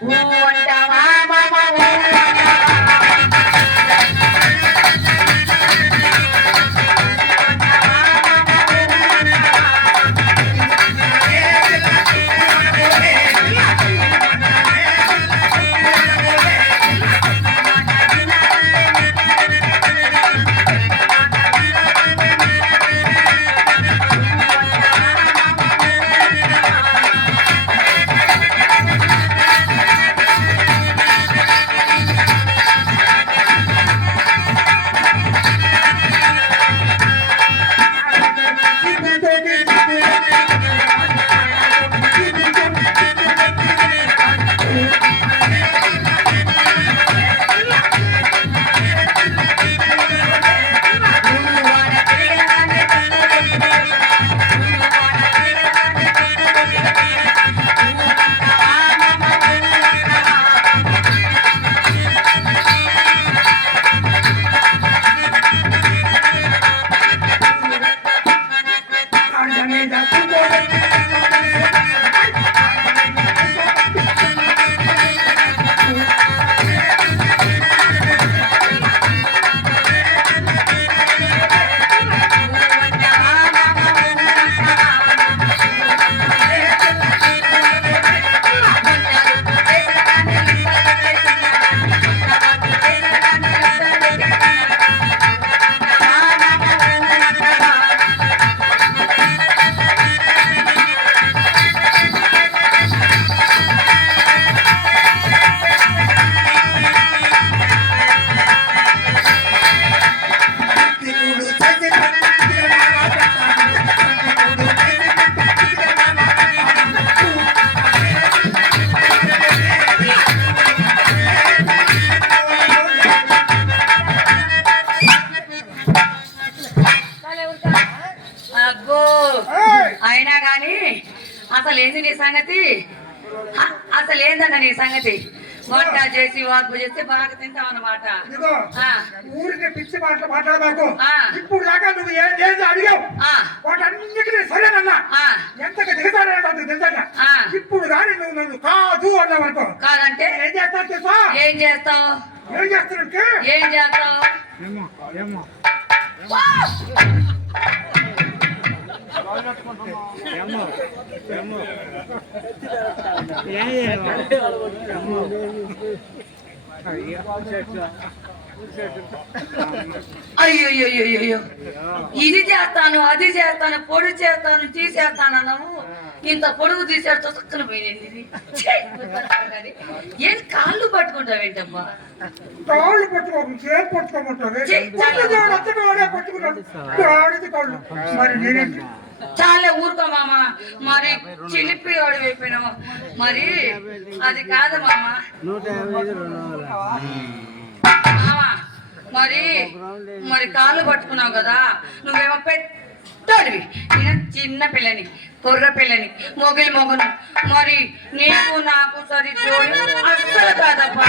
Whoa. అసలు ఏంది నీ సంగతి? అసలు ఏందన్న నీ సంగతి? వంట చేసి వార్పు చేస్తే బాగా తింటాం అన్నమాట. ఊరికి పిచ్చి మాటలు మాట్లాడబాకు. ఆ. ఇప్పుడు దాకా నువ్వు ఏదేది అడిగావు? ఆ, వాటన్నిటికీ సరేనన్నా. ఆ, ఎంతగా దిగతారని అందుకు తెలుసా ఆ. ఇప్పుడు కానీ నువ్వు నన్ను కాదు అన్నావు అనుకో. కాదంటే? ఏం చేస్తావు తెలుసా? ఏం చేస్తావు? ఏం చేస్తున్నట్టు ఏం చేస్తావు? అయ్యో అయ్యో ఇది చేస్తాను అది చేస్తాను పొడి చేస్తాను తీసేస్తాను అన్నాము ఇంత పొడుగు తీసేస్తా చక్కన పోయింది ఇది. ఛీ, కానీ ఏం కాళ్ళు పట్టుకుంటావేంటమ్మా కాళ్ళు ఛీ, చాలా. ఊరుకో. మామ. మరి చిలిపి అయిపోయినావు. మరి అది కాదు మామ. మామ మరి మరి కాళ్ళు పట్టుకున్నావు కదా. నువ్వేమో పెద్దడివి నేను చిన్న పిల్లని కుర్ర పిల్లని మొగిలి మొగను. మరి నీకు నాకు సరి జోడి అస్సలు కాదప్పా.